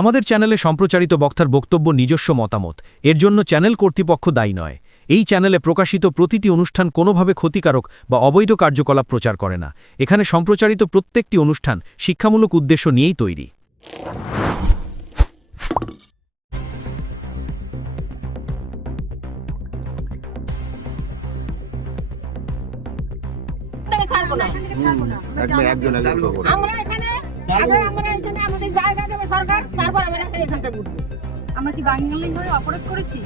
আমাদের চ্যানেলে সম্প্রচারিত বক্তার বক্তব্য নিজস্ব মতামত, এর জন্য চ্যানেল কর্তৃপক্ষ দায়ী নয়। এই চ্যানেলে প্রকাশিত প্রতিটি অনুষ্ঠান কোনোভাবে ক্ষতিকারক বা অবৈধ কার্যকলাপ প্রচার করে না। এখানে সম্প্রচারিত প্রত্যেকটি অনুষ্ঠান শিক্ষামূলক উদ্দেশ্য নিয়েই তৈরি। আমরা কি বাঙালি হয়ে অপরাধ করেছি?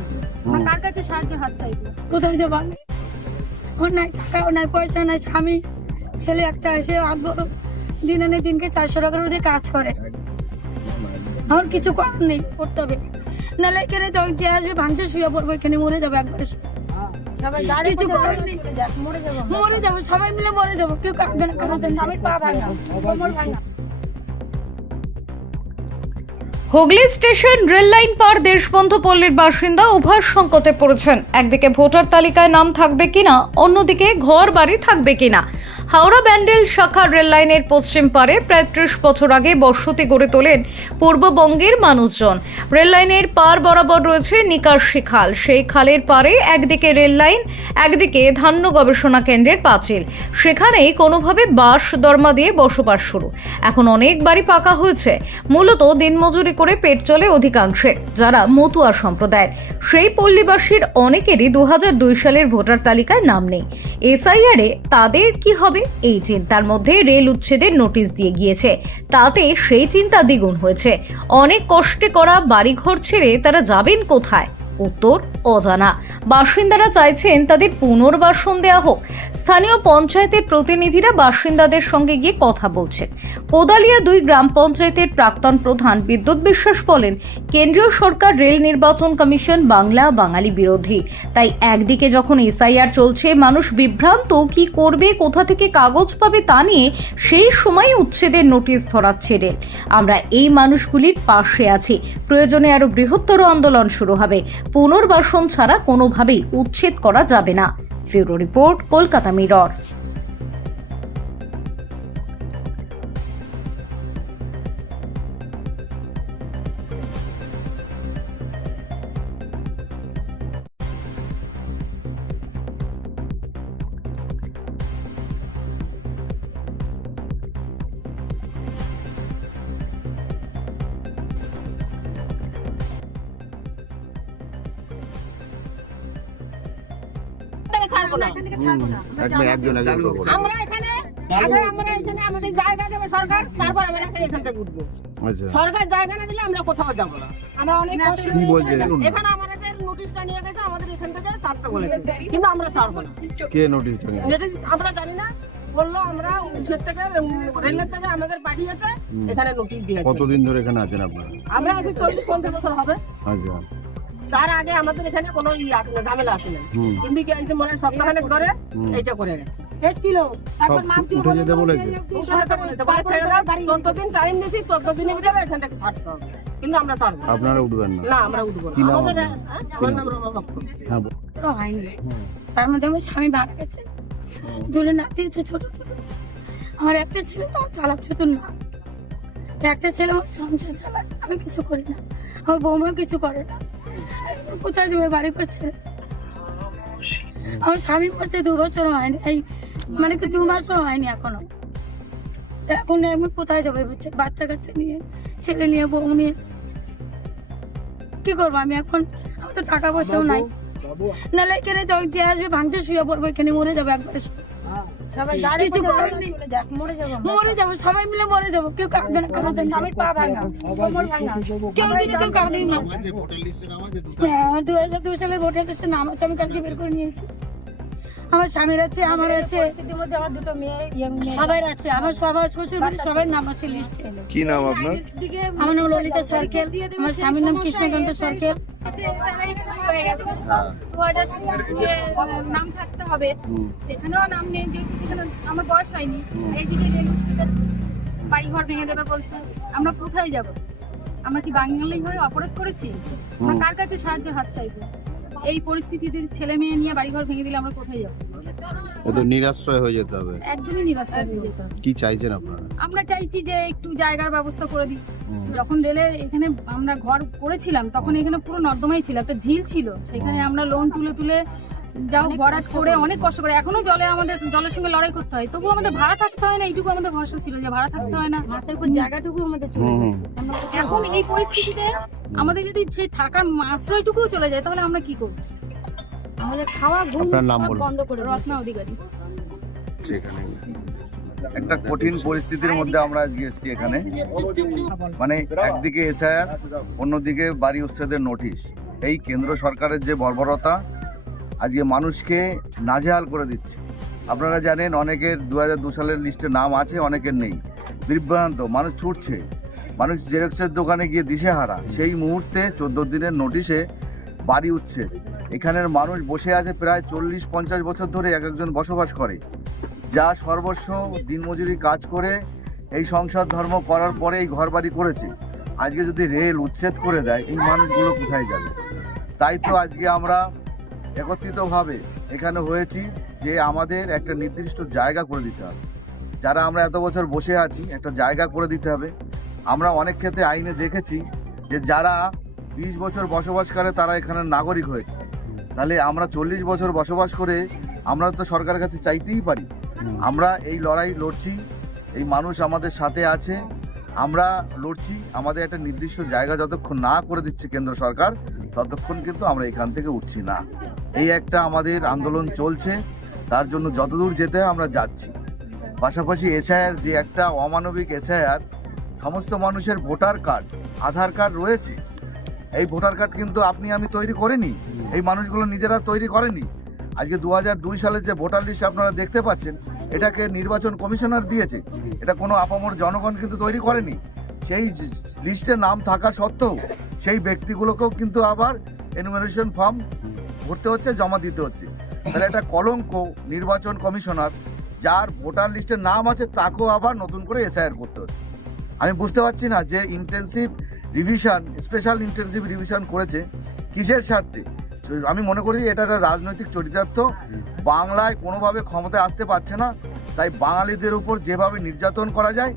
আমরা কার কাছে সাহায্য হাত চাইবো? কোথায় যাবো আমি? ওর নাই টাকা, ওর নাই পয়সা, নাই স্বামী, ছেলে একটা এসে দিন আনে দিনকে 400 টাকার মধ্যে কাজ করে। আমার কিছু করার নেই, করতে হবে, নাহলে এখানে যখন যে আসবে ভাঙতে শুয়ে পড়বো, এখানে মরে যাবো একবারে। কিছু করার নেই, মরে যাবো, সবাই মিলে মরে যাবো, কেউ কাঁদবে না, কারো স্বামীর পা ভাঙা, কোমর ভাঙা। হুগলি স্টেশন রেল লাইন পার দেশবন্ধু পল্লীর বাসিন্দা উভয় সংকটে পড়েছেন। একদিকে ভোটার তালিকায় নাম থাকবে কিনা, অন্যদিকে ঘর বাড়ি থাকবে কিনা। হাওড়া ব্যান্ডেল শাখা রেল লাইনের পশ্চিম পারে প্রায় 30 বছর আগে বসতি গড়ে তোলেন পূর্ববঙ্গের মানুষজন। রেল লাইনের পার বরাবর রয়েছে নিকাশি খাল। সেই খালের পারে একদিকে রেল লাইন, একদিকে ধান্য গবেষণা কেন্দ্রের পাঁচিল। সেখানেই কোনোভাবে বাঁশ দরমা দিয়ে বসবাস শুরু। এখন অনেক বাড়ি পাকা হয়েছে। মূলত দিনমজুরি করে পেট চলে অধিকাংশের, যারা মতুয়া সম্প্রদায়ের। সেই পল্লীবাসীর অনেকেরই 2002 সালের ভোটার তালিকায় নাম নেই। এসআইআরে তাদের কি হবে, এই চিন্তার মধ্যে রেল উচ্ছেদের নোটিশ দিয়ে গিয়েছে। তাতে সেই চিন্তা দ্বিগুণ হয়েছে। অনেক কষ্টে করা বাড়িঘর ছেড়ে তারা যাবেন কোথায়? উত্তর অজানা। বাসিন্দারা চাইছেন তাদের পুনর্বাসন দেওয়া হোক। স্থানীয় পঞ্চায়েতের প্রতিনিধিরা বাসিন্দাদের সঙ্গে গিয়ে কথা বলছেন। কোদালিয়া 2 গ্রাম পঞ্চায়েতের প্রাক্তন প্রধান বিদ্যুৎ বিশ্বাস বলেন, কেন্দ্রীয় সরকার রেল নির্বাচন কমিশন বাংলা বাঙালি বিরোধী। তাই একদিকে যখন এসআইআর চলছে, মানুষ বিভ্রান্ত, কি করবে, কোথা থেকে কাগজ পাবে তা নিয়ে সেই সময় উচ্ছেদের নোটিশ ধরাচ্ছে রেল। আমরা এই মানুষগুলির পাশে আছি। প্রয়োজনে আরো বৃহত্তর আন্দোলন শুরু হবে। পুনর্বাসন ছাড়া কোনোভাবেই উচ্ছেদ করা যাবে না। Bureau report, Kolkata mirror. আমরা এখানে আমাদের জায়গা দেবে সরকার, তারপর আমরা এখান থেকে উঠবো। সরকার জায়গা না দিলে আমরা কোথাও যাবো না। আমরা অনেক এখানে আমাদের নোটিশটা নিয়ে গেছে, আমাদের এখান থেকে ছাড়তে বলেছে, কিন্তু আমরা ছাড়বো না। কে নোটিশটা নিয়ে? আমরা জানি না, বললো আমরা উচ্ছেদ থেকে রেলের থেকে আমাদের পাঠিয়েছে, এখানে নোটিশ দিয়েছে। কতদিন ধরে এখানে আছেন আপনারা? আমরা আছি 40-50 বছর হবে। আচ্ছা, তার আগে আমাদের এখানে কোনো আসে না, ঝামেলা আসে না, কিন্তু এই যে মনে সপ্তাহখানেক ধরে এইটা করে গেছে। এসেছিল, তারপর মাপ দিয়ে উঠে যেতে বলেছে। 14 দিন টাইম দিয়েছি, 14 দিনের ভিতরে এখান থেকে ছাড়তে হবে, কিন্তু আমরা ছাড়বো না। আপনারা উঠবেন না? না, আমরা উঠবো না। আমাদের আমার নাম রমা ভক্ত। হয়নি, তার মধ্যে আমার স্বামী মারা গেছে, 2 নাতি আছে ছোট ছোট। আমার একটা ছেলে তাও চালাচ্ছে তো না, একটা ছেলে আমার সংসার চালায়, আমি কিছু করি না, আমার বৌমা কিছু করে না। কোথায় দেবে বাড়ি করছে? আমার স্বামী করছে 2 বছর হয়নি, এই মানে কি 2 মাসও হয়নি এখনো। এখন আমি কোথায় যাবো? বাচ্চা কাচ্চা নিয়ে, ছেলে নিয়ে, বউ নিয়ে কি করবো আমি এখন? আমার তো টাকা পয়সাও নাই, নাহলে এখানে যে আসবে ভাঙতে শুয়ে পড়বো, এখানে মরে যাবো একবারে। কিছু করার নেই, মরে যাবো, সবাই মিলে মরে যাবো, কেউ কাঁদবে না, কারো স্বামীর পা ভাঙা, কোমর ভাঙা, কেউ দিনে কেউ কাঁদবে না। হ্যাঁ, আমার 2002 সালে ভোটার লিস্টে নাম আছে, আমি কালকে বের করে নিয়েছি। আমার স্বামীর আছে, আমার আছে, আমার 2 মেয়ে, সবাই আছে, আমার সবার শ্বশুর বাড়ি সবাই নাম আছে লিস্টে। কি নাম আপনার? আমার নাম ললিতা সরকার, আমার স্বামীর নাম কৃষ্ণকান্ত সরকার। নাম থাকতে হবে, সেখানেও নাম নেই, যেহেতু সেখানে আমার বয়স হয়নি। এইদিকে বাড়ি ঘর ভেঙে দেবে বলছে, আমরা কোথায় যাব? আমরা কি বাঙালি হয়ে অপরাধ করেছি? আমরা কার কাছে সাহায্য হাত চাইবো? এই পরিস্থিতিতে ছেলে মেয়ে নিয়ে বাড়িঘর ভেঙে দিলে আমরা কোথায় যাবো? তো নিরাশ্রয় হয়ে যেতে হবে। একদমই নিরাশ্রয় হয়ে যেতে হবে। কি চাইছেন আপনারা? আমরা চাইছি যে একটু জায়গার ব্যবস্থা করে দিই। যখন রেলে এখানে আমরা ঘর করেছিলাম তখন এখানে পুরো নর্দমাই ছিল, একটা ঝিল ছিল, সেখানে আমরা লোন তুলে তুলে যাও ভরাট করে অনেক কষ্ট করে, এখনো আমাদের জলের সঙ্গে লড়াই করতে হয়, তবু আমাদের ভাড়া থাকতে হয় না, এইটুকু আমাদের ভরসা ছিল যে ভাড়া থাকতে হয় না, মাথার উপর জায়গাটুকু আমাদের চলে গেছে। এখন এই পরিস্থিতিতে আমাদের যদি সেই থাকার আশ্রয়টুকুও চলে যায় তাহলে আমরা কি করব? আমাদের খাওয়া ঘুম আপনার নাম সব বলুন। বন্ধ করে রত্না অধিকারী। সেখানে একটা কঠিন পরিস্থিতির মধ্যে আমরা আজকে এসেছি এখানে, মানে একদিকে এসআইআর, অন্যদিকে বাড়ি উচ্ছেদের নোটিশ। এই কেন্দ্র সরকারের যে বর্বরতা আজকে মানুষকে নাজেহাল করে দিচ্ছে। আপনারা জানেন অনেকের 2002 সালের লিস্টে নাম আছে, অনেকের নেই। বিভ্রান্ত মানুষ ছুটছে, মানুষ জেরক্সের দোকানে গিয়ে দিশেহারা। সেই মুহূর্তে 14 দিনের নোটিশে বাড়ি উচ্ছেদ। এখানের মানুষ বসে আছে প্রায় 40-50 বছর ধরে এক একজন বসবাস করে, যা সর্বস্ব দিনমজুরি কাজ করে এই সংসার ধর্ম করার পরে এই ঘর বাড়ি করেছে। আজকে যদি রেল উচ্ছেদ করে দেয় এই মানুষগুলো কোথায় যাবে? তাই তো আজকে আমরা একত্রিতভাবে এখানে হয়েছি যে আমাদের একটা নির্দিষ্ট জায়গা করে দিতে হবে। যারা আমরা এত বছর বসে আছি একটা জায়গা করে দিতে হবে। আমরা অনেক ক্ষেত্রে আইনে দেখেছি যে যারা 20 বছর বসবাস করে তারা এখানে নাগরিক হয়েছে। তাহলে আমরা 40 বছর বসবাস করে আমরা তো সরকারের কাছে চাইতেই পারি। আমরা এই লড়াই লড়ছি, এই মানুষ আমাদের সাথে আছে, আমরা লড়ছি। আমাদের একটা নির্দিষ্ট জায়গা যতক্ষণ না করে দিচ্ছে কেন্দ্র সরকার ততক্ষণ কিন্তু আমরা এখান থেকে উঠছি না। এই একটা আমাদের আন্দোলন চলছে, তার জন্য যতদূর যেতে হয় আমরা যাচ্ছি। পাশাপাশি এসআইআর যে একটা অমানবিক এসআইআর, সমস্ত মানুষের ভোটার কার্ড, আধার কার্ড রয়েছে। এই ভোটার কার্ড কিন্তু আপনি আমি তৈরি করিনি, এই মানুষগুলো নিজেরা তৈরি করেনি। আজকে 2002 সালের যে ভোটার লিস্ট আপনারা দেখতে পাচ্ছেন, এটাকে নির্বাচন কমিশনার দিয়েছে, এটা কোনো আপামর জনগণ কিন্তু তৈরি করেনি। সেই লিস্টে নাম থাকা সত্ত্বেও সেই ব্যক্তিগুলোকেও কিন্তু আবার এনুমারেশন ফর্ম ভরতে হচ্ছে, জমা দিতে হচ্ছে। তাহলে একটা কলঙ্ক নির্বাচন কমিশনার, যার ভোটার লিস্টে নাম আছে তাকেও আবার নতুন করে এসআইআর করতে হচ্ছে। আমি বুঝতে পারছি না যে intensive revision, special intensive revision করেছে কিসের স্বার্থে। আমি মনে করি এটা একটা রাজনৈতিক চরিতার্থ। বাংলায় কোনোভাবে ক্ষমতায় আসতে পারছে না, তাই বাঙালিদের উপর যেভাবে নির্যাতন করা যায়,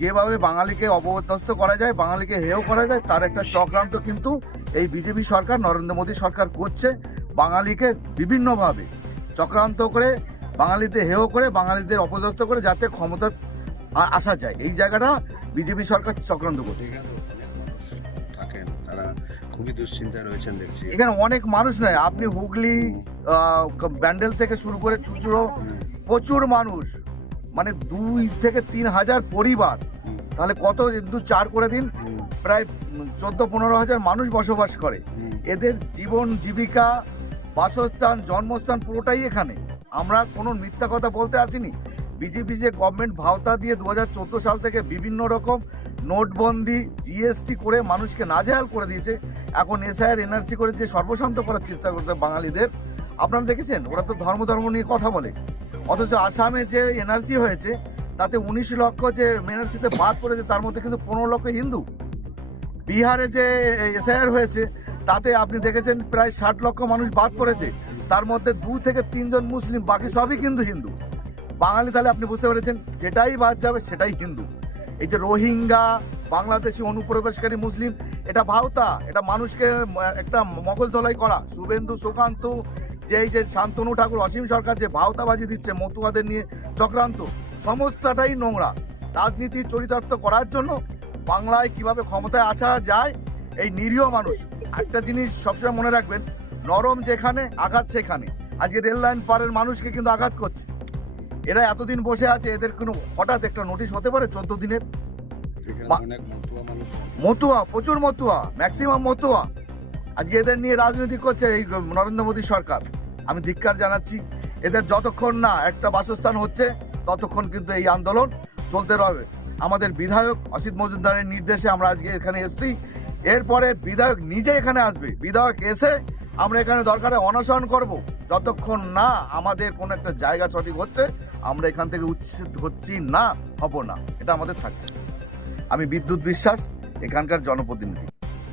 যেভাবে বাঙালিকে অপদস্থ করা যায়, বাঙালিকে হেয় করা যায়, তার একটা চক্রান্ত কিন্তু এই বিজেপি সরকার, নরেন্দ্র মোদী সরকার করছে। বাঙালিকে বিভিন্নভাবে চক্রান্ত করে, বাঙালিদের হেয় করে, বাঙালিদের অপদস্থ করে যাতে ক্ষমতা আসা যায়, এই জায়গাটা বিজেপি সরকার চক্রান্ত করছে। থাকেন তারা খুবই দুশ্চিন্তায় রয়েছেন দেখছি। এখানে অনেক মানুষ নয়, আপনি হুগলি ব্যান্ডেল থেকে শুরু করে চুচুড়ো প্রচুর মানুষ, মানে 2 থেকে 3 হাজার পরিবার। তাহলে কত 2-4 করে দিন, প্রায় 14-15 হাজার মানুষ বসবাস করে। এদের জীবন জীবিকা, বাসস্থান, জন্মস্থান পুরোটাই এখানে। আমরা কোনো মিথ্যা কথা বলতে আসিনি। বিজেপি যে গভর্নমেন্ট ভাওতা দিয়ে 2014 সাল থেকে বিভিন্ন রকম নোটবন্দি, জিএসটি করে মানুষকে নাজেহাল করে দিয়েছে। এখন এসআইআর এনআরসি করে যে সর্বশান্ত করার চেষ্টা করছে বাঙালিদের। আপনারা দেখেছেন ওরা তো ধর্ম নিয়ে কথা বলে, অথচ আসামে যে এনআরসি হয়েছে তাতে 19 লক্ষ যে এনআরসিতে বাদ পড়েছে তার মধ্যে কিন্তু 15 লক্ষ হিন্দু। বিহারে যে এসআইআর হয়েছে তাতে আপনি দেখেছেন প্রায় 60 লক্ষ মানুষ বাদ পড়েছে, তার মধ্যে 2 থেকে 3 জন মুসলিম, বাকি সবই কিন্তু হিন্দু। বাঙালি তাহলে আপনি বুঝতে পেরেছেন যেটাই বাদ যাবে সেটাই হিন্দু। এই যে রোহিঙ্গা, বাংলাদেশি অনুপ্রবেশকারী মুসলিম, এটা ভাওতা, এটা মানুষকে একটা মগজ ধলাই করা। শুভেন্দু, সুকান্ত, যে এই যে শান্তনু ঠাকুর, অসীম সরকার যে ভাওতাবাজি দিচ্ছে মতুয়াদের নিয়ে চক্রান্ত, সমস্তটাই নোংরা। রাজনীতি চরিতার্থ করার জন্য বাংলায় কিভাবে ক্ষমতায় আসা যায় এই নিরীহ মানুষ। একটা জিনিস সবসময় মনে রাখবেন, নরম যেখানে আঘাত সেখানে। আজকে রেল লাইন পারের মানুষকে কিন্তু আঘাত করছে। এরা এতদিন বসে আছে, এদের কোনো হঠাৎ একটা নোটিশ হতে পারে 14 দিনের? অনেক মতুয়া মানুষ, মতুয়া, প্রচুর মতুয়া, ম্যাক্সিমাম মতুয়া। আজকে এদের নিয়ে রাজনীতি করছে এই নরেন্দ্র মোদী সরকার। আমি ধিক্কার জানাচ্ছি। এদের যতক্ষণ না একটা বাসস্থান হচ্ছে ততক্ষণ কিন্তু এই আন্দোলন চলতে রবে। আমাদের বিধায়ক অসিত মজুমদারের নির্দেশে আমরা আজকে এখানে এসেছি। এরপরে বিধায়ক নিজে এখানে আসবে। বিধায়ক এসে আমরা এখানে দরকারে অনশন করব, যতক্ষণ না আমাদের কোনো একটা জায়গা সঠিক হচ্ছে আমরা এখান থেকে উচ্ছেদ হচ্ছি না, হব না, এটা আমাদের থাকছে। আমি বিদ্যুৎ বিশ্বাস, এখানকার জনপ্রতিনিধি।